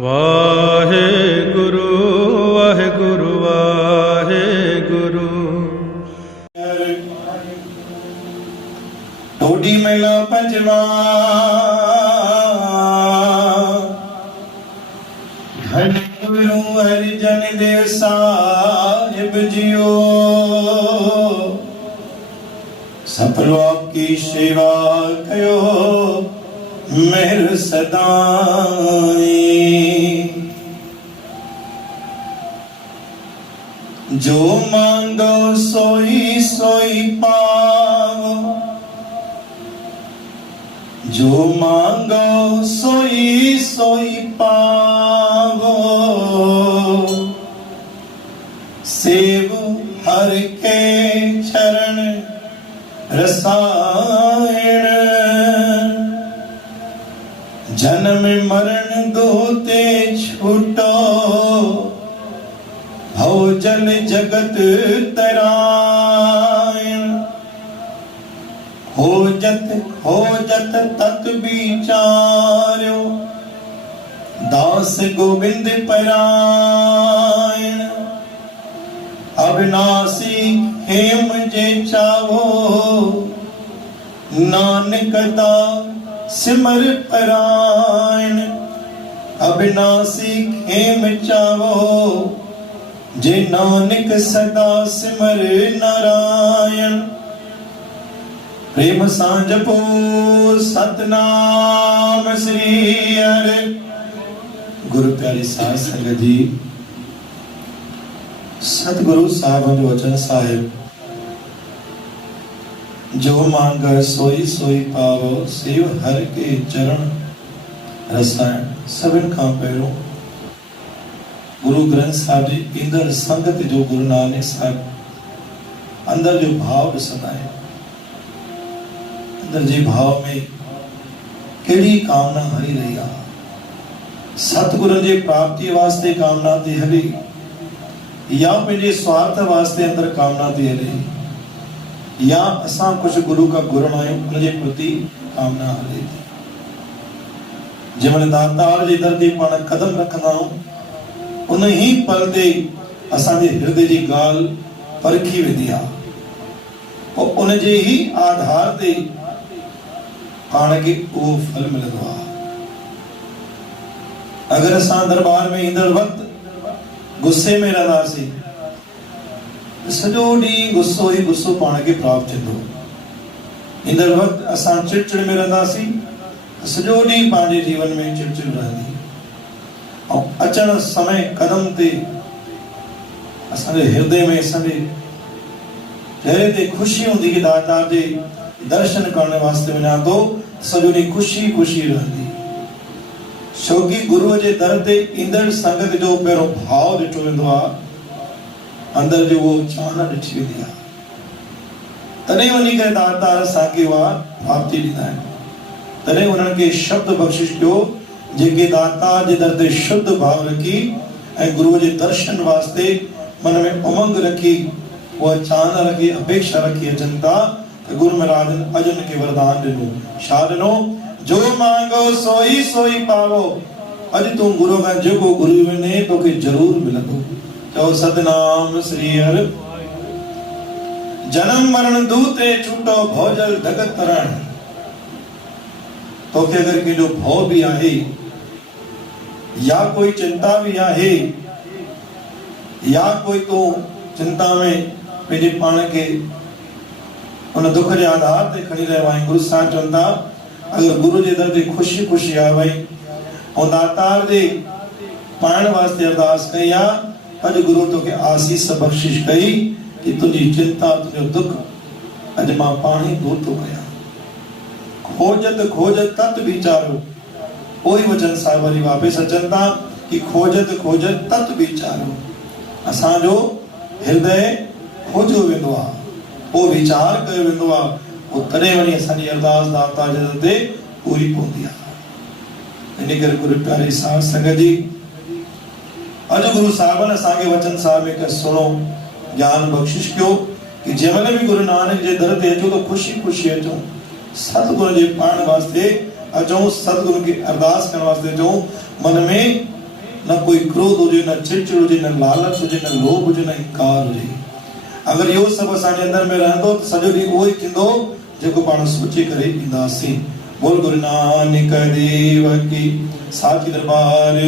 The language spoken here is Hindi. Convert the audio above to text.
वाहेगुरु वाहेगुरु वाहेगुरु। टोडी मेला पंजवा धन गुरु हरिजन देव साहिब जियो, सफल आपकी सेवा कयो मेहर सदाई। जो मांगो सोई सोई पाओ, जो मांगो सोई सोई पाओ। सेव हर के चरण रसायन, जन्म मरण दोते छूटो भव जल जगत तरायण। खोजत खोजत तत विचार्यो दास गोविंद परायण। अविनाशी हेम जे चावो नानक दा सिमर परायण। अविनाशी हेम चावो जे नानक सदा सिमर नारायण। प्रेम सांजपो सतनाम श्री हरि। गुरु प्यारी साध संगत जी, सतगुरु साहब जो वचन साहिब, जो मांग सोई सोई पावो, सेव हर के चरण रसायण। सभिन खां पहिरों गुरु ग्रंथ साहिब जी इंदर संगत जो गुरु नानक साहिब अंदर जो भाव ॾिसंदा आहिनि, अंदर जे भाव में कहिड़ी कामना हली रही आहे। सतगुरु जे प्राप्ति वास्ते कामना थी हले या पंहिंजे स्वार्थ वास्ते अंदर कामना थी हले, या असां कुछ गुरु का गुरु आहियूं उनजे प्रति कामना हले थी। जंहिंमहिल दातार जे दर ते पाण कदम रखंदा आहियूं, उन ही पल ते असांजे हृदय जी ॻाल्हि परखी वेंदी आहे, पोइ उनजे ही आधार ते पाण खे उहो फल मिलंदो आहे। अगर असां दरबार में ईंदड़ वक्त गुस्से में रहंदासीं, सॼो ॾींहुं गुस्सो ई गुस्सो पाण खे प्राप्त थींदो। ईंदड़ वक्त असां चिड़चिड़ में रहंदासीं, सॼो ॾींहुं पंहिंजे जीवन में चिड़चिड़ रहंदी। ऐं अचण समय कदम ते असांजे हृदय में असांजे चेहरे ते ख़ुशी हूंदी कि दातार जे दर्शन करण वास्ते वञा थो, सॼो ॾींहुं ख़ुशी ख़ुशी रहंदी। छोकी गुरुअ जे दर ते ईंदड़ संगत जो पहिरों भाव ॾिठो वेंदो आहे, अंदर जो वो चाहना ॾिठी वेंदी आहे, तॾहिं वञी करे दातार असांखे उहा प्राप्ति ॾींदा आहिनि। तॾहिं उन्हनि खे शब्द बख़्शिश कयो जेके दातार जे दर ते शुद्ध भाव रखी ऐं गुरुअ जे दर्शन वास्ते मन में उमंग रखी, उहा चाहना रखी, अपेक्षा रखी अचनि था त गुरु महाराज अॼु उनखे वरदान ॾिनो। छा ॾिनो? जो मांगो सोई सोई पावो। अॼु तूं गुरु खां जेको घुरी वञे तोखे ज़रूर मिलंदो। चओ सतनाम श्री हरि। जन्म मरण दूते छूटो भौजल जगत तरण। तोखे अगर कंहिंजो भव भी आहे या कोई चिंता भी आहे या कोई तो चिंता में पंहिंजे पाण खे उन दुख जे आधार ते खणी रहियो आहे, गुरु साहिब चवनि था अगर गुरु जे दर ते ख़ुशी ख़ुशी आहे वई ऐं दातार जे पाइण वास्ते अरदास कई आहे, अॼु गुरु तोखे आसीस बख़्शिश कई कि तुंहिंजी चिंता तुंहिंजो दुख अॼु मां पाण ई दूर थो कयां। खोजत खोजत तत विचारो। कोई वचन साहिब वरी वापस अचनि था कि खोजत खोजत तत विचारो। असांजो हृदय खोजो वेंदो आहे, पोइ वीचार कयो वेंदो आहे, पोइ तॾहिं वञी असांजी अरदास दाता जे दर ते पूरी पवंदी आहे। इन करे गुरु प्यारे साध संगत जी, अॼु गुरु साहिबनि असांखे वचन साहिब में हिकु सुहिणो ज्ञान बख़्शिश कयो कि जंहिंमहिल भी गुरु नानक जे दर ते अचो तो ख़ुशी ख़ुशी अचो। सतगुरु जे पाइण वास्ते अचूं सतगुरु खे अरदास करण वास्ते अचूं मन में न कोई क्रोध हुजे, न चिड़चिड़ हुजे, न लालच हुजे, न लोभ हुजे, न इंकार हुजे। अगर इहो सभु असांजे अंदर में रहंदो त सॼो ॾींहुं उहो ई थींदो जेको पाण सोचे करे ईंदासीं। बोल गुरु नानक देव की साची दरबार